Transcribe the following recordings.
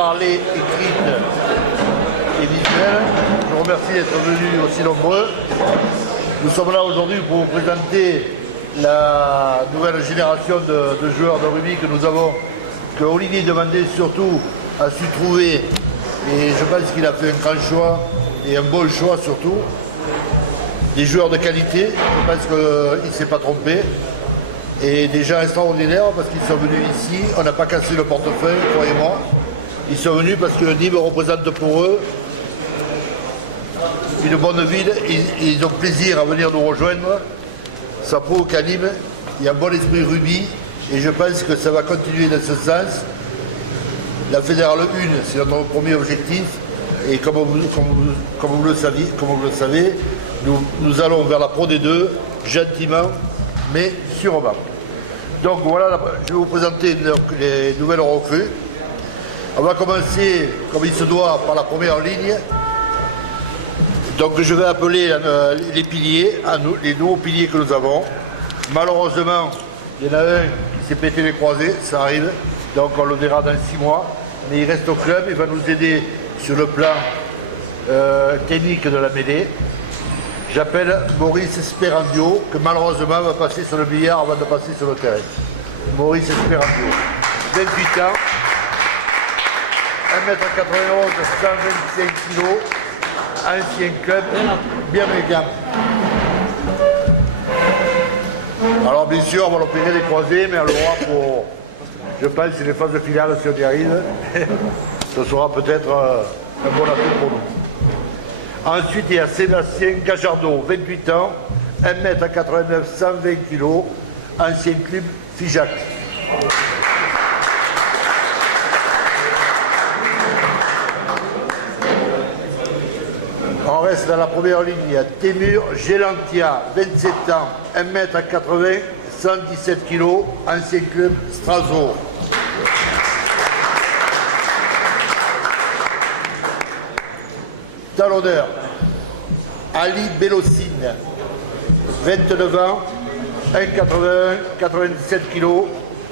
Parler, écrite et visuelle. Je vous remercie d'être venus aussi nombreux. Nous sommes là aujourd'hui pour vous présenter la nouvelle génération de joueurs de rugby que nous avons, que Olivier demandait surtout à su trouver. Et je pense qu'il a fait un grand choix et un bon choix surtout. Des joueurs de qualité, je pense qu'il ne s'est pas trompé. Et des gens extraordinaires parce qu'ils sont venus ici, on n'a pas cassé le portefeuille, croyez-moi. Ils sont venus parce que Nîmes représente pour eux une bonne ville, ils ont plaisir à venir nous rejoindre. Ça prouve qu'à Nîmes, il y a un bon esprit rugby et je pense que ça va continuer dans ce sens. La Fédérale 1, c'est notre premier objectif et comme vous le savez, nous allons vers la Pro D2 gentiment mais sûrement. Donc voilà, je vais vous présenter les nouvelles recrues. On va commencer, comme il se doit, par la première ligne. Donc je vais appeler les piliers, les nouveaux piliers que nous avons. Malheureusement, il y en a un qui s'est pété les croisés, ça arrive. Donc on le verra dans 6 mois. Mais il reste au club, il va nous aider sur le plan technique de la mêlée. J'appelle Maurice Sperandio, que malheureusement va passer sur le billard avant de passer sur le terrain. Maurice Sperandio, 28 ans. 1m91, 125 kg, ancien club, bien méga. Alors bien sûr, on va l'opérer des croisés, mais on l'aura pour, je pense, les phases finales si on y arrive. Ce sera peut-être un bon atout pour nous. Ensuite, il y a Sébastien Gajardo, 28 ans, 1m89, 120 kg, ancien club Figeac. On reste dans la première ligne, il y a Témur Gélantia, 27 ans, 1m80, 117 kg, ancien club Strasbourg. Talonneur, Ali Bellocine, 29 ans, 1m81, 97 kg,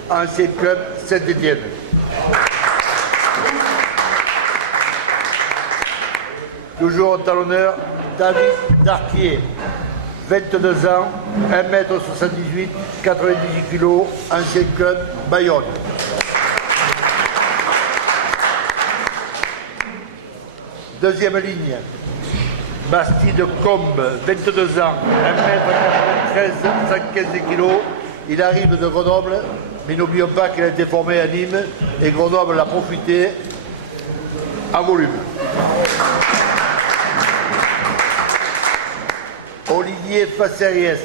ancien club Saint-Étienne. Toujours au talonneur, David Darquier, 22 ans, 1m78, 98 kg, ancien club Bayonne. Deuxième ligne, Bastide Combe, 22 ans, 1m93, 115 kg. Il arrive de Grenoble, mais n'oublions pas qu'il a été formé à Nîmes et Grenoble l'a profité en volume. Olivier Faceries,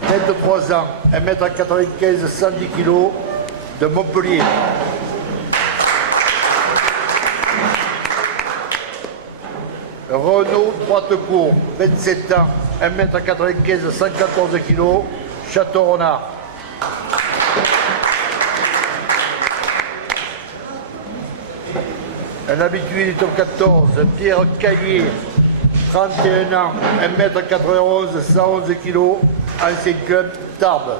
23 ans, 1m95, 110 kg, de Montpellier. Renaud Droitecourt, 27 ans, 1m95, 114 kg, Château-Renard. Un habitué du top 14, Pierre Caillé, 31 ans, 1m91, 111 kg, ancien club Tarbes.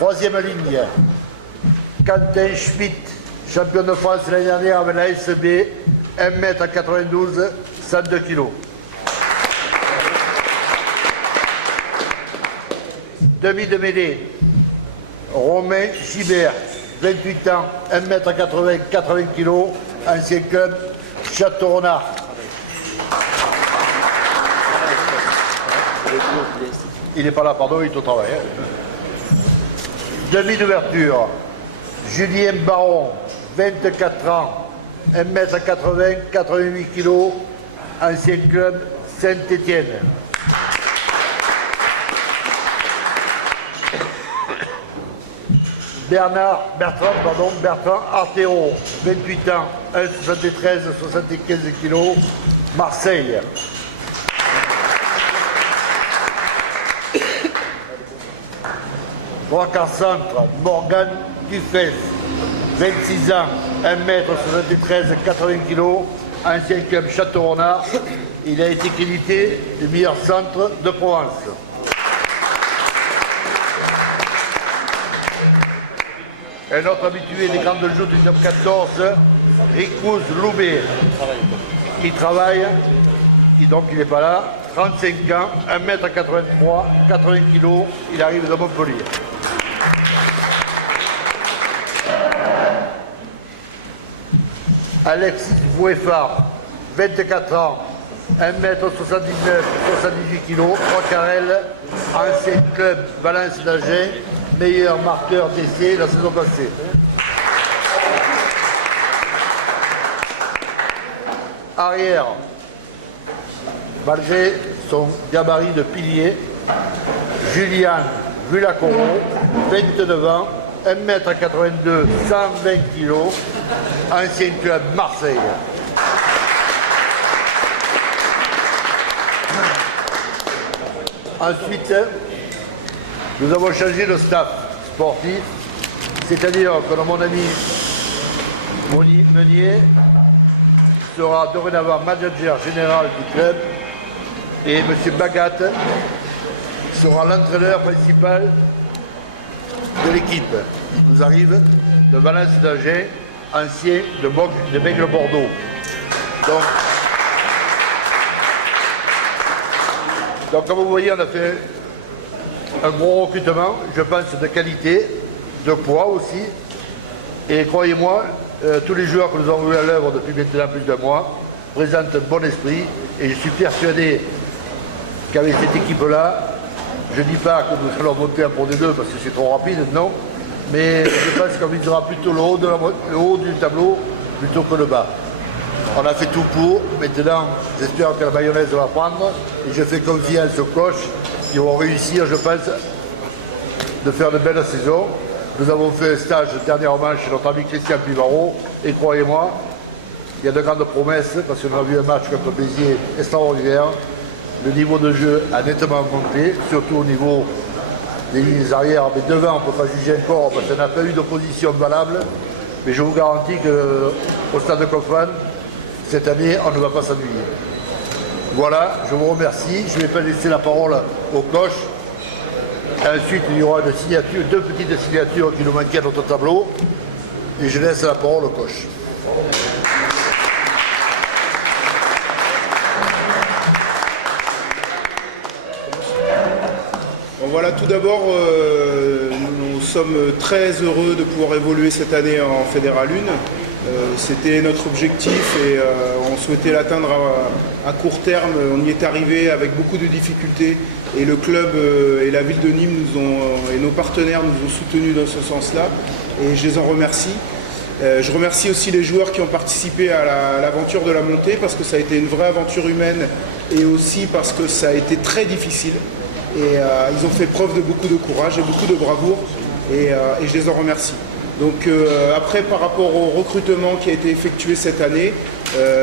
Troisième ligne, Quentin Schmitt, champion de France l'année dernière avec la SB, 1m92, 102 kg. Demi de mêlée, Romain Gibert, 28 ans, 1m80, 80 kg, ancien club Château-Renard. Il n'est pas là, pardon, il est au travail. Demi d'ouverture, Julien Baron, 24 ans, 1m80, 88 kg, ancien club Saint-Étienne. Bertrand Artero, 28 ans, 1m73, 75 kg, Marseille. Trois quarts centre, Morgan Dufès, 26 ans, 1m73, 80 kg, ancien club Château-Renard. Il a été crédité le meilleur centre de Provence. un autre habitué des grandes joutes du top 14, Ricous Loubet. Il travaille, et donc il n'est pas là, 35 ans, 1m83, 80 kg, il arrive de Montpellier. Alexis Boueffard, 24 ans, 1m79, 78 kg, 3 carrels, ancien club Valence d'Agen, meilleur marqueur d'essai la saison passée. Arrière, malgré son gabarit de pilier, Julien Vulacoro, 29 ans, 1m82, 120 kg, ancien club Marseille. Ensuite, nous avons changé de staff sportif, c'est-à-dire que mon ami Meunier sera dorénavant manager général du club et M. Bagat sera l'entraîneur principal de l'équipe. Il nous arrive de Valence d'Agen, ancien de Bègle-Bordeaux. Donc, comme vous voyez, on a fait un gros recrutement, je pense, de qualité, de poids aussi. Et croyez-moi, tous les joueurs que nous avons vus à l'œuvre depuis maintenant plus d'un mois présentent un bon esprit. Et je suis persuadé qu'avec cette équipe-là, je ne dis pas que nous allons monter un Pro D2 parce que c'est trop rapide, non. Mais je pense qu'on visera plutôt le haut du tableau plutôt que le bas. On a fait tout pour. Maintenant, j'espère que la mayonnaise va prendre. Et je fais confiance aux coachs qui vont réussir, je pense, de faire de belles saisons. Nous avons fait un stage dernièrement chez notre ami Christian Pivaro. Et croyez-moi, il y a de grandes promesses parce qu'on a vu un match contre Béziers extraordinaire. Le niveau de jeu a nettement monté, surtout au niveau des lignes arrière. Mais devant, on ne peut pas juger encore parce qu'on n'a pas eu d'opposition valable. Mais je vous garantis qu'au stade de Coffran, cette année, on ne va pas s'ennuyer. Voilà, je vous remercie. Je ne vais pas laisser la parole au coach. Ensuite, il y aura une signature, deux petites signatures qui nous manquaient à notre tableau. Et je laisse la parole au coach. Bon, voilà, tout d'abord, nous sommes très heureux de pouvoir évoluer cette année en Fédéral 1. C'était notre objectif et on souhaitait l'atteindre à court terme. On y est arrivé avec beaucoup de difficultés et le club et la ville de Nîmes et nos partenaires nous ont soutenus dans ce sens-là et je les en remercie. Je remercie aussi les joueurs qui ont participé à l'aventure de la montée parce que ça a été une vraie aventure humaine et aussi parce que ça a été très difficile. Et ils ont fait preuve de beaucoup de courage et beaucoup de bravoure et je les en remercie. Donc après, par rapport au recrutement qui a été effectué cette année,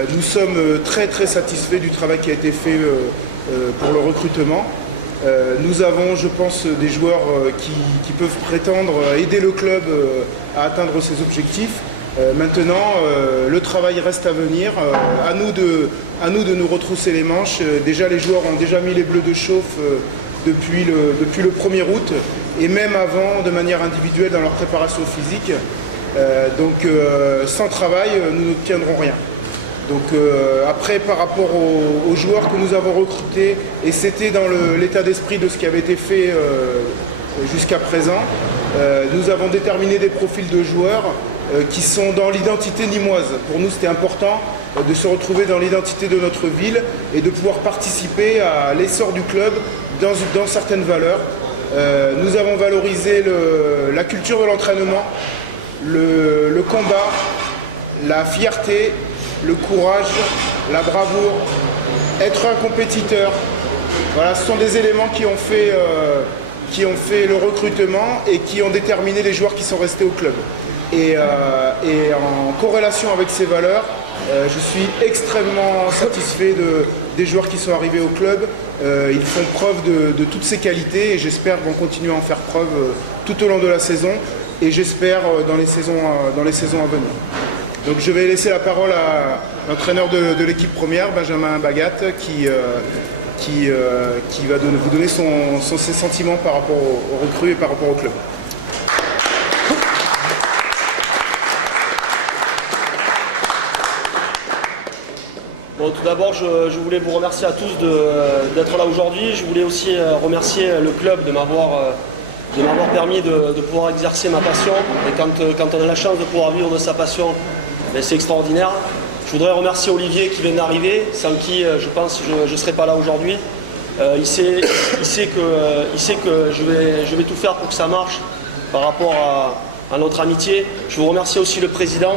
nous sommes très très satisfaits du travail qui a été fait pour le recrutement. Nous avons, je pense, des joueurs qui peuvent prétendre aider le club à atteindre ses objectifs. Maintenant, le travail reste à venir. À nous de nous retrousser les manches. Déjà, les joueurs ont déjà mis les bleus de chauffe depuis le 1er août et même avant de manière individuelle dans leur préparation physique. Donc sans travail, nous n'obtiendrons rien. Donc après, par rapport aux joueurs que nous avons recrutés, et c'était dans l'état d'esprit de ce qui avait été fait jusqu'à présent, nous avons déterminé des profils de joueurs qui sont dans l'identité nîmoise. Pour nous, c'était important de se retrouver dans l'identité de notre ville et de pouvoir participer à l'essor du club dans certaines valeurs. Nous avons valorisé la culture de l'entraînement, le combat, la fierté, le courage, la bravoure, être un compétiteur. Voilà, ce sont des éléments qui ont fait le recrutement et qui ont déterminé les joueurs qui sont restés au club. Et en corrélation avec ces valeurs, je suis extrêmement satisfait des joueurs qui sont arrivés au club. Ils font preuve de toutes ces qualités et j'espère vont continuer à en faire preuve tout au long de la saison et j'espère dans les saisons à venir. Donc je vais laisser la parole à l'entraîneur de l'équipe première, Benjamin Bagat, qui va vous donner ses sentiments par rapport aux recrues et par rapport au club. Bon, tout d'abord, je voulais vous remercier à tous d'être là aujourd'hui. Je voulais aussi remercier le club de m'avoir permis de pouvoir exercer ma passion. Et quand on a la chance de pouvoir vivre de sa passion, c'est extraordinaire. Je voudrais remercier Olivier qui vient d'arriver, sans qui je pense que je ne serais pas là aujourd'hui. Il sait que je vais tout faire pour que ça marche par rapport à notre amitié. Je vous remercie aussi le président.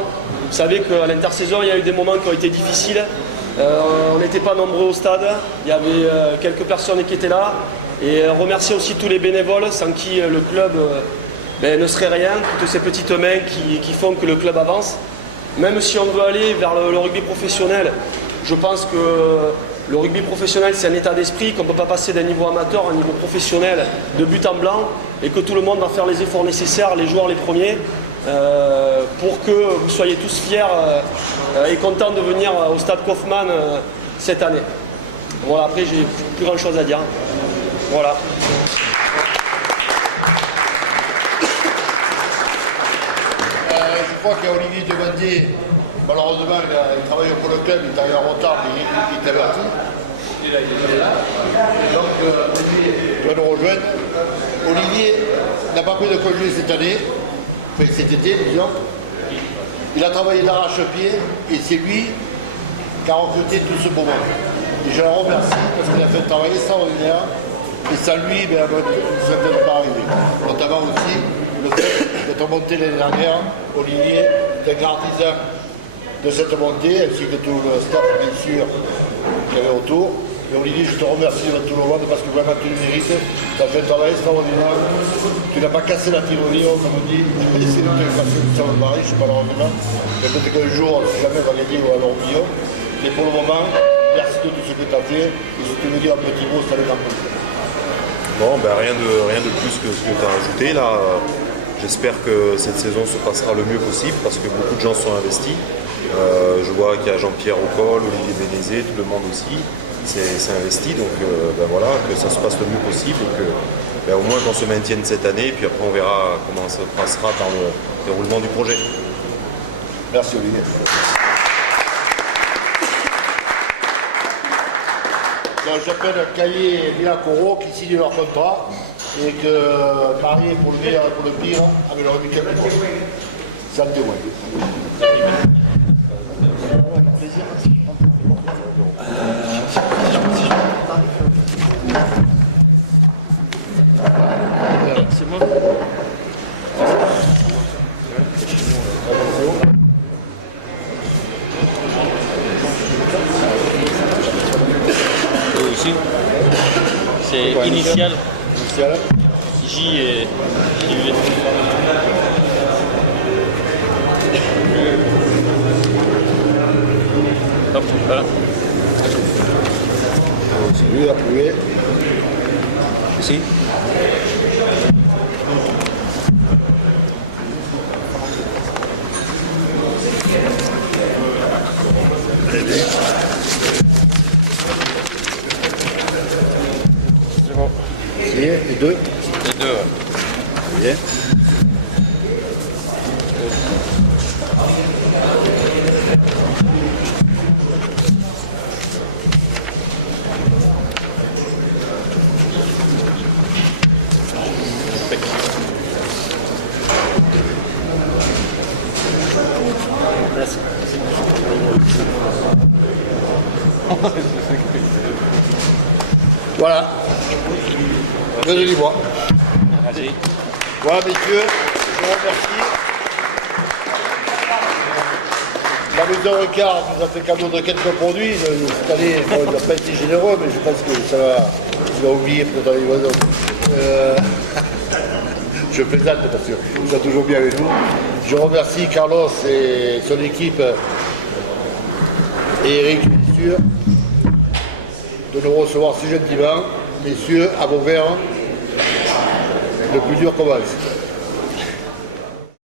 Vous savez qu'à l'intersaison, il y a eu des moments qui ont été difficiles. On n'était pas nombreux au stade. Il y avait quelques personnes qui étaient là. Et remercier aussi tous les bénévoles sans qui le club ne serait rien. Toutes ces petites mains qui font que le club avance. Même si on veut aller vers le rugby professionnel, je pense que le rugby professionnel, c'est un état d'esprit, qu'on ne peut pas passer d'un niveau amateur à un niveau professionnel de but en blanc, et que tout le monde va faire les efforts nécessaires, les joueurs les premiers, pour que vous soyez tous fiers et contents de venir au stade Kaufmann cette année. Voilà, après j'ai plus grand chose à dire. Voilà. Je crois qu'il y a Olivier Demandier, malheureusement il travaille pour le club, il est arrivé en retard, mais il est averti. Il est là. Donc Olivier doit nous rejoindre. Olivier n'a pas pris de congé cette année, enfin cet été disons. Il a travaillé d'arrache-pied et c'est lui qui a recruté tout ce moment. Et je le remercie parce qu'il a fait un travail extraordinaire et sans lui, il ne serait peut-être pas arrivé. Notamment aussi le fait d'être monté l'année dernière, Olivier est un grand artisan de cette montée, ainsi que tout le staff bien sûr qu'il y avait autour. Et Olivier, je te remercie de tout le monde parce que vraiment tu le mérites. Tu as fait un travail extraordinaire. Tu n'as pas cassé la théorie, on me dit. J'ai essayé de te casser le sang de Paris, je ne sais pas malheureusement. Mais peut-être qu'un jour, si jamais on va gagner, on va aller au million. Mais pour le moment, merci de tout ce que tu as fait. Et si tu veux dire un petit mot, ça va être un peu. Bon, rien de plus que ce que tu as ajouté là. J'espère que cette saison se passera le mieux possible parce que beaucoup de gens sont investis. Je vois qu'il y a Jean-Pierre Ocol, Olivier Bénézé, tout le monde aussi s'est investi. Donc voilà, que ça se passe le mieux possible et que au moins qu'on se maintienne cette année. Et puis après on verra comment ça passera dans le déroulement du projet. Merci Olivier. J'appelle Caillé et Villacoro qui signent leur contrat et que Paris est pour le meilleur et pour le pire avec le rugby club. Ça le témoigne. C'est moi. Aussi. C'est initial. J et JV. Hop, voilà. On continue à appuyer. Ici. C'est bon. Les deux. Les deux. Bien. Merci. Voilà. Je les vois. Merci. Voilà, messieurs, je vous remercie. La maison Ricard nous a fait cadeau de quelques produits. Cette année, bon, il n'a pas été généreux, mais je pense que ça va. Il va oublier peut-être dans les voisins. Je plaisante parce que vous êtes toujours bien avec nous. Je remercie Carlos et son équipe et Eric, bien sûr, de nous recevoir si gentiment. Messieurs, à vos verres, le plus dur commence.